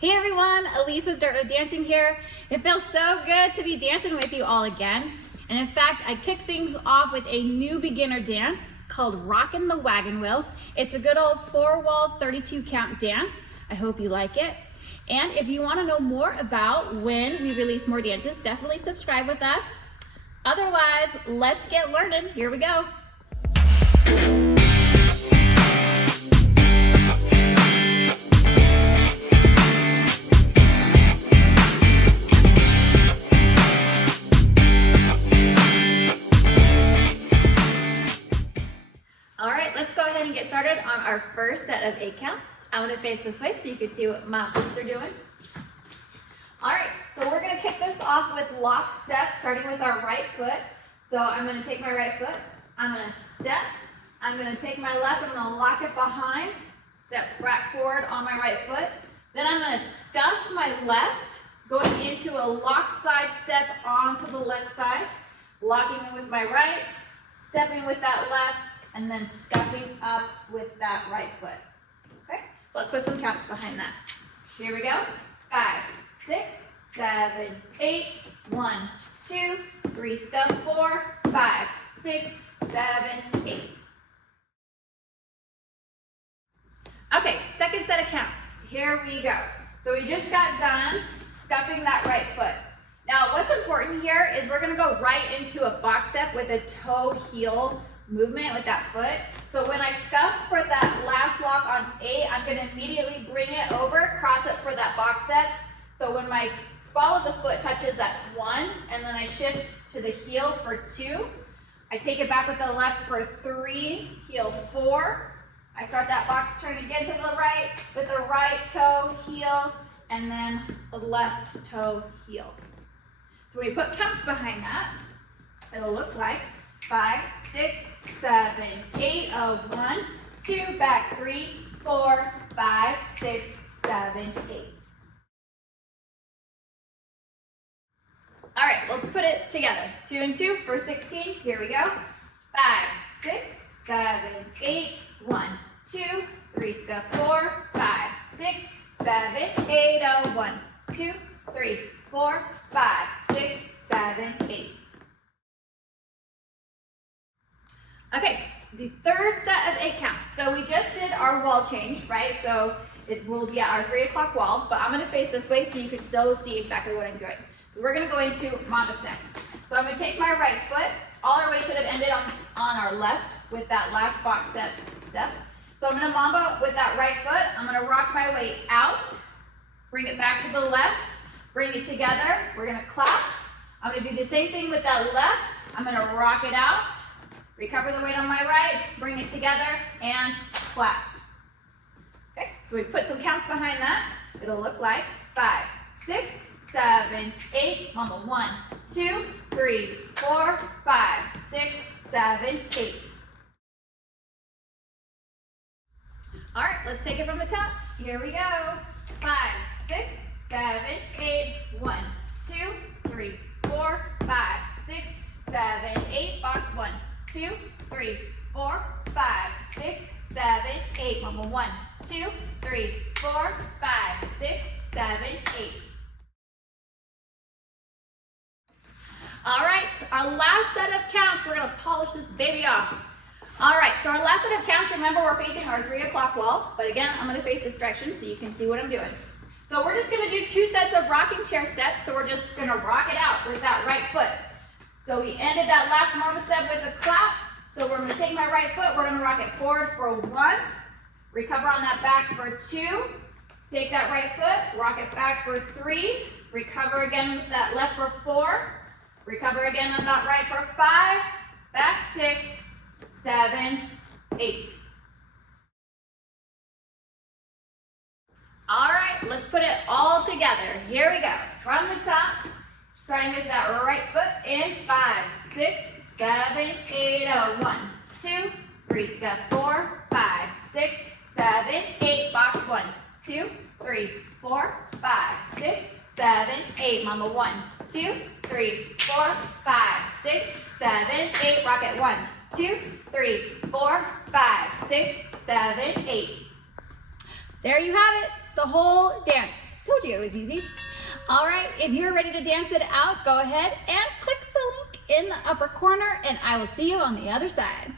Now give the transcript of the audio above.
Hey everyone, Elise with Dirt with Dancing here. It feels so good to be dancing with you all again. And in fact, I kicked things off with a new beginner dance called Rockin The Wagon Wheel. It's a good old 4-wall 32 count dance. I hope you like it. And if you want to know more about when we release more dances, definitely subscribe with us. Otherwise, let's get learning. Here we go. All right, let's go ahead and get started on our first set of 8 counts. I'm gonna face this way so you can see what my boots are doing. All right, so we're gonna kick this off with lock step, starting with our right foot. So I'm gonna take my right foot, I'm gonna step, I'm gonna take my left, I'm gonna lock it behind, step back forward on my right foot. Then I'm gonna scuff my left, going into a lock side step onto the left side, locking in with my right, stepping with that left, and then scuffing up with that right foot. Okay, so let's put some counts behind that. Here we go. 5, 6, 7, 8. 1, 2, 3, scuff 4, 5, 6, 7, 8. Okay, second set of counts. Here we go. So we just got done scuffing that right foot. Now what's important here is we're gonna go right into a box step with a toe heel movement with that foot. So when I scuff for that last lock on 8, I'm gonna immediately bring it over, cross it for that box step. So when my ball of the foot touches, that's 1, and then I shift to the heel for 2. I take it back with the left for 3, heel 4. I start that box turn again to the right with the right toe heel, and then the left toe heel. So when we put counts behind that, it'll look like 5, 6, 7, 8, 1, 2, back 3, 4, 5, 6, 7, 8. All right, let's put it together. 2 and 2 for 16. Here we go. 5, 6, 7, 8, 1, 2, 3, scuff 4, 5, 6, 7, 8, 1, 2, 3, 4, 5, 6, 7, 8. Okay, the third set of 8 counts. So we just did our wall change, right? So it will be at our 3 o'clock wall, but I'm gonna face this way so you can still see exactly what I'm doing. We're gonna go into mamba steps. So I'm gonna take my right foot. All our weight should have ended on our left with that last box step. So I'm gonna mamba with that right foot. I'm gonna rock my weight out, bring it back to the left, bring it together. We're gonna clap. I'm gonna do the same thing with that left. I'm gonna rock it out, recover the weight on my right, bring it together, and clap. Okay, so we put some counts behind that. It'll look like 5, 6, 7, 8, mama, 1, 2, 3, 4, 5, 6, 7, 8. All right, let's take it from the top. Here we go. 5, 6, 7, 8, 1, 2, 3, 4, 5, 6, 7, 8, box 1, 2, 3, 4, 5, 6, 7, 8, mama, 1, 2, 3, 4, 5, 6, 7, 8. All right, our last set of counts, we're gonna polish this baby off. All right, so our last set of counts, remember we're facing our 3 o'clock wall, but again, I'm gonna face this direction so you can see what I'm doing. So we're just gonna do 2 sets of rocking chair steps, so we're just gonna rock it out with that right foot. So we ended that last mamba step with a clap, so we're gonna take my right foot, we're gonna rock it forward for 1, recover on that back for 2, take that right foot, rock it back for 3, recover again with that left for 4, recover again on that right for 5, back 6, 7, 8. All right, let's put it all together. Here we go. From the top, starting with that right foot in 5, 6, 7, 8, 1, 2, 3, scuff 4, 5, 6, 7, 8, box 1, 2, 3, 4, 5, 6, 7, 8, mama 1, 2, 3, 4, 5, 6, 7, 8, rocket 1, 2, 3, 4, 5, 6, 7, 8. There you have it, the whole dance. Told you it was easy. All right, if you're ready to dance it out, go ahead and click the link in the upper corner, and I will see you on the other side.